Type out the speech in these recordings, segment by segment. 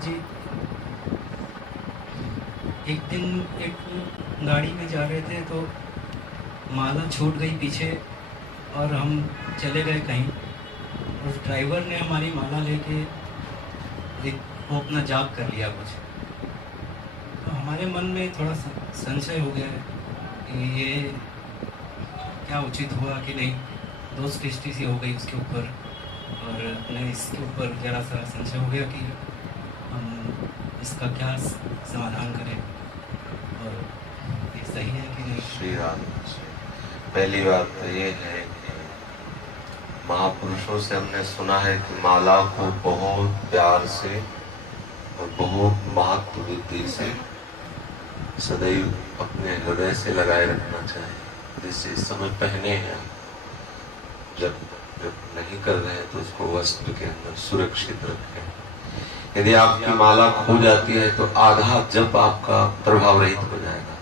महाराज जी, एक दिन एक गाड़ी में जा रहे थे तो माला छूट गई पीछे और हम चले गए कहीं। उस ड्राइवर ने हमारी माला लेके एक वो अपना जाप कर लिया कुछ। तो हमारे मन में थोड़ा संशय हो गया है कि ये क्या उचित हुआ कि नहीं। दोस्त दृष्टि सी हो गई उसके ऊपर और अपने इसके ऊपर ज़रा सा संशय हो गया कि हम इसका क्या समाधान करें और ये सही है कि नहीं। श्री राम। पहली बात तो ये है कि महापुरुषों से हमने सुना है कि माला को बहुत प्यार से और बहुत महत्व बुद्धि से सदैव अपने हृदय से लगाए रखना चाहिए। जैसे इस समय पहने हैं, जब नहीं कर रहे हैं तो उसको वस्त्र के अंदर सुरक्षित रखें। यदि आपकी माला खो जाती है तो आधा जप आपका प्रभाव रहित हो जाएगा।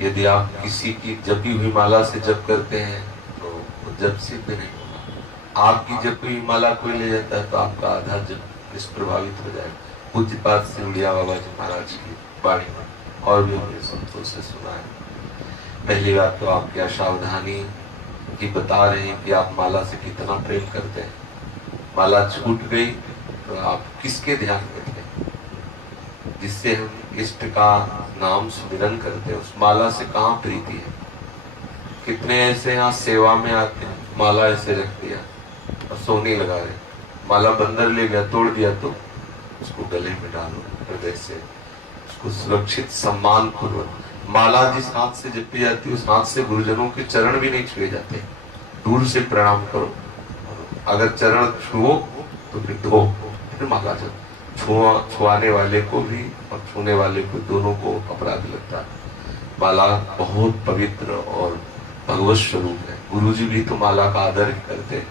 यदि आप किसी की जपी हुई माला से जप करते हैं तो वो जप सिद्ध नहीं होगा। आपकी जपी हुई माला कोई ले जाता है तो आपका आधा जप निष्प्रभावित हो जाएगा। पूज्यपाद सिंधिया बाबा जी महाराज की वाणी में और भी हमने संतों से सुना है। पहली बात तो आप क्या सावधानी की बता रहे हैं कि आप माला से कितना प्रेम करते हैं। माला छूट गई तो आप किसके ध्यान में थे? जिससे हम इष्ट का नाम सुमिरन करते हैं, उस माला से कहाँ प्रीति है। कितने ऐसे यहाँ सेवा में आते हैं, माला ऐसे रख दिया और सोने लगा रहे, माला बंदर ले गया, तोड़ दिया तो उसको गले में डालो हृदय से, उसको सुरक्षित सम्मान पूर्वक। माला जिस हाथ से जपी जाती है उस हाथ से गुरुजनों के चरण भी नहीं छुए जाते। दूर से प्रणाम करो, अगर चरण छुओ तो फिर धो, फिर माला जप। छुआने वाले को भी और छूने वाले को दोनों को अपराध लगता है। माला बहुत पवित्र और भगवत स्वरूप है। गुरुजी भी तो माला का आदर करते हैं।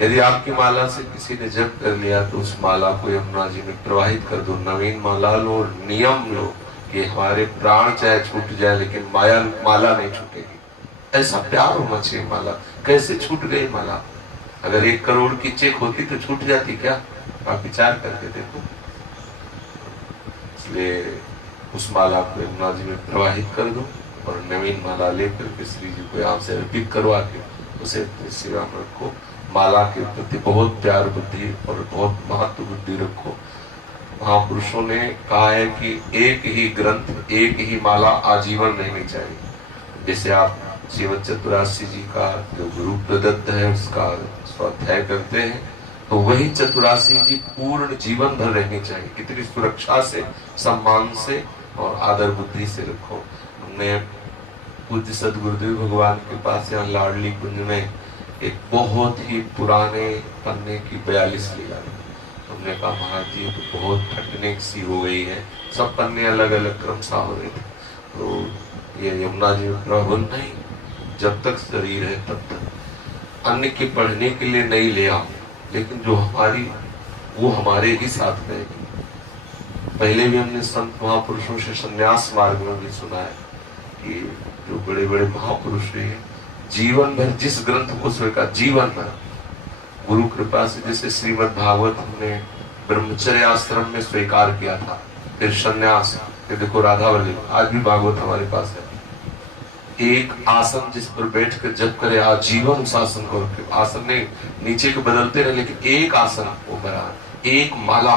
यदि आपकी माला से किसी ने जप कर लिया तो उस माला को यमुना जी में प्रवाहित कर दो। नवीन माला लो और नियम लो कि हमारे प्राण चाहे छूट जाए लेकिन माला नहीं छूटेगी। ऐसा प्यार होना चाहिए। माला कैसे छूट गई माला? अगर 1 करोड़ की चेक होती तो छूट जाती क्या? आप विचार करके देखो। इसलिए उस माला को यमुना जी में प्रवाहित कर दो और नवीन माला लेकर के श्री जी को यहाँ से अर्पित करवा के उसे सेवा में रखो। माला के प्रति बहुत प्यार बुद्धि और बहुत महत्व बुद्धि रखो। महापुरुषों ने कहा है कि एक ही ग्रंथ, एक ही माला आजीवन रहनी चाहिए। जैसे आप श्रीमद चतुरासी जी का जो गुरु प्रदत्त है उसका स्वाध्याय करते हैं तो वही चतुरासी जी पूर्ण जीवन भर रहनी चाहिए। कितनी सुरक्षा से, सम्मान से और आदर बुद्धि से रखो। हमने पूज्य सदगुरुदेव भगवान के पास यहाँ लाडली कुंज में एक बहुत ही पुराने पन्ने की 42 लीला। हमने कहा महाराज जी तो बहुत फटने सी हो गई है, सब पन्ने अलग अलग क्रम सा हो रहे थे। तो ये यमुना जी में प्रभु नहीं, जब तक शरीर है तब तक अन्य के पढ़ने के लिए नहीं ले आओ, लेकिन जो हमारी वो हमारे ही साथ रहेगी। पहले भी हमने संत महापुरुषों से संन्यास मार्ग में भी सुना है कि जो बड़े बड़े महापुरुष हैं जीवन भर जिस ग्रंथ को स्वीकार, जीवन भर गुरु कृपा से, जैसे श्रीमद् भागवत हमने ब्रह्मचर्य आश्रम में स्वीकार किया था, फिर संन्यास, फिर देखो राधावल्ली, आज भी भागवत हमारे पास है। एक आसन जिस पर बैठ कर जप करे आजीवन उस आसन को रखे। आसन नहीं नीचे के बदलते रहे लेकिन एक आसन वो बना। एक माला,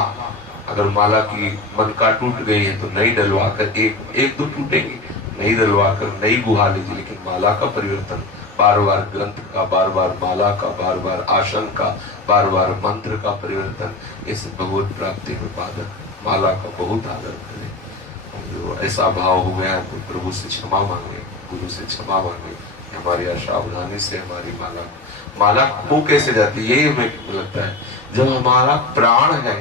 अगर माला की मनका टूट गई है तो नई डलवा कर, एक दो टूटेगी, नई डलवा कर नई गुहा लीजिए। लेकिन माला का परिवर्तन, बार बार ग्रंथ का, बार बार माला का, बार बार आसन का, बार बार मंत्र का परिवर्तन, इस भगवत प्राप्ति में बाधक। माला का बहुत आदर करें। जो ऐसा भाव हो गया तो प्रभु से क्षमा मांगे, गुरु से क्षमा मांगे। हमारी असावधानी से हमारी माला खो कैसे जाती है, यही हमें लगता है। जब हमारा प्राण है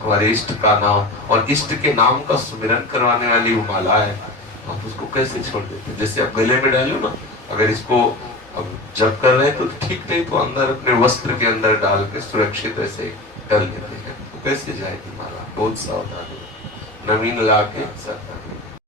हमारे इष्ट का नाम और इष्ट के नाम का सुमिरन करवाने वाली वो माला है, आप उसको कैसे छोड़ देते? जैसे आप गले में डालो ना, अगर इसको अब जब कर रहे हैं तो ठीक, नहीं तो अंदर अपने वस्त्र के अंदर डाल के सुरक्षित ऐसे कर लेते हैं, तो कैसे जाएगी माला? बहुत सावधान, नवीन ला के